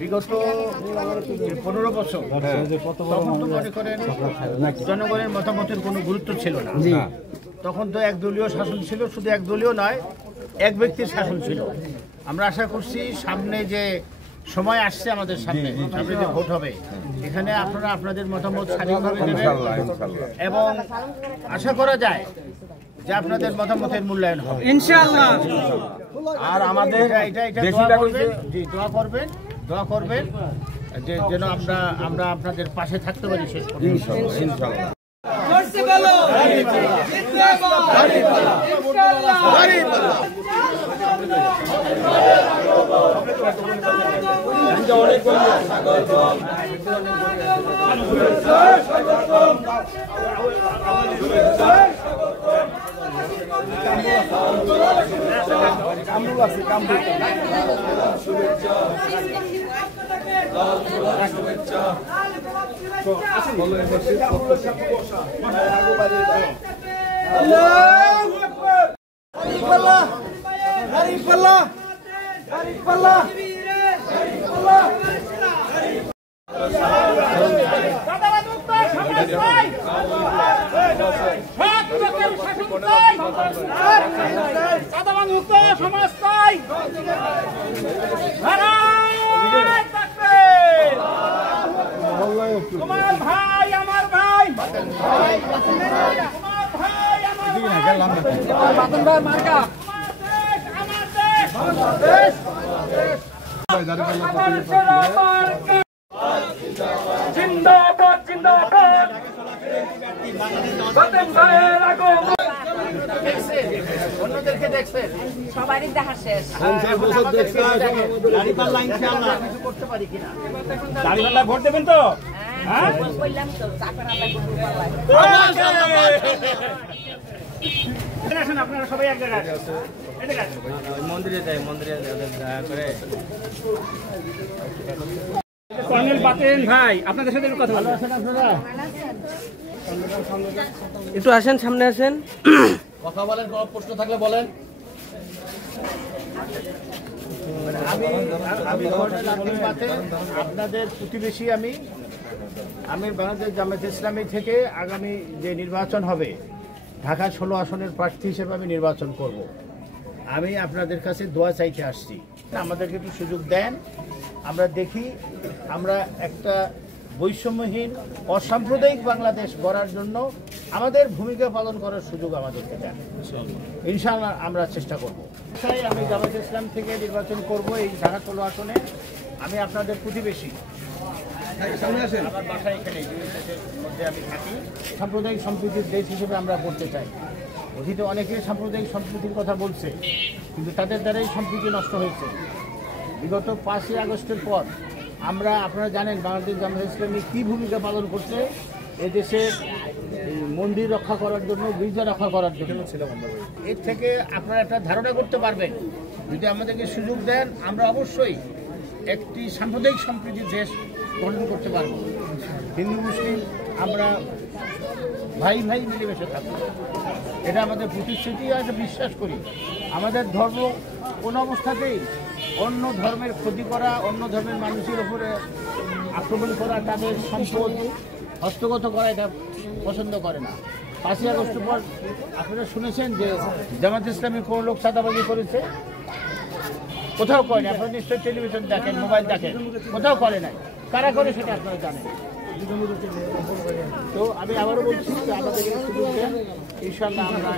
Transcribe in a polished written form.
বিগত 15 বছর তখন তো মনে করেন জনগণের মতামতের কোনো গুরুত্ব ছিল না। তখন তো একদলীয় শাসন ছিল, শুধু একদলীয় নয়, এক ব্যক্তির শাসন ছিল। আমরা আশা করছি সামনে যে সময় আসছে, আমাদের সামনে যে ভোট হবে, এখানে আপনারা আপনাদের মতামত স্বাধীনভাবে দেবেন এবং আশা করা যায় যে আপনাদের মতামতের মূল্যায়ন হবে ইনশাআল্লাহ। আর আমাদের দোয়া করবেন যে যেন আমরা আপনাদের পাশে থাকতে পারি শেষ পর্যন্ত ইনশাআল্লাহ। তোমার ভাই আমার ভাই, জিন্দাবাদ জিন্দাবাদ। অন্যদেরকে দেখছেন, সবারই দেখা শেষ। করতে পারি কিনা? দাঁড়িপাল্লা ভোট দেবেন তো? বললাম তো আপনারা সবাই এক জায়গায় মন্দিরে যাই, মন্দিরে করে কর্নেল বাতেন ভাই, আপনাদের সাথে কথা বলো। আপনারা একটু আসেন, সামনে আসেন, কথা বলেন, কোনো প্রশ্ন থাকলে বলেন। আমি আপনাদের প্রতিবেশী। আমি বাংলাদেশ জামায়াতে ইসলামী থেকে আগামী যে নির্বাচন হবে, ঢাকা 16 আসনের প্রার্থী হিসেবে আমি নির্বাচন করব। আমি আপনাদের কাছে দোয়া চাইতে আসছি, আমাদেরকে একটু সুযোগ দেন। আমরা দেখি আমরা একটা বৈষম্যহীন অসাম্প্রদায়িক বাংলাদেশ গড়ার জন্য আমাদের ভূমিকা পালন করার সুযোগ আমাদেরকে দেন। ইনশাআল্লাহ আমরা চেষ্টা করব। তাই আমি জামায়াতে ইসলাম থেকে নির্বাচন করব এই ঢাকা 16 আসনে। আমি আপনাদের প্রতিবেশী, আমার বাসা এখানে মধ্যে আমি থাকি। সাম্প্রদায়িক সম্প্রীতির দেশ হিসেবে আমরা বলতে চাই। অতীতে অনেকে সাম্প্রদায়িক সম্প্রীতির কথা বলছে, কিন্তু তাদের দ্বারাই সম্প্রীতি নষ্ট হয়েছে। বিগত 5ই আগস্টের পর আপনারা জানেন বাংলাদেশ জামায়াতে ইসলামী কী ভূমিকা পালন করছে এদেশের মন্দির রক্ষা করার জন্য, গির্জা রক্ষা করার জন্য। এর থেকে আপনারা একটা ধারণা করতে পারবেন, যদি আমাদেরকে সুযোগ দেন আমরা অবশ্যই একটি সাম্প্রদায়িক সম্প্রীতির দেশ গঠন করতে পারব। হিন্দু মুসলিম আমরা ভাই ভাই মিলেমিশে থাকবো, এটা আমাদের প্রতিশ্রুতি। আর বিশ্বাস করি আমাদের ধর্ম কোনো অবস্থাতেই অন্য ধর্মের ক্ষতি করা, অন্য ধর্মের মানুষের উপরে আক্রমণ করা, তাদের সম্পদ হস্তগত করা, এটা পছন্দ করে না। 5ই আগস্টের পর আপনারা শুনেছেন যে জামায়াতে ইসলামী কোনো লোক চাঁদাবাজি করেছে? কোথাও করে না। আপনারা নিশ্চয়ই টেলিভিশন দেখেন, মোবাইল দেখেন, কোথাও করে নাই। কারা করে সেটা আপনারা জানেন। তো আমি আবারও বলছি যে আমাদের সুযোগ দেন, ইনশাআল্লাহ আমরা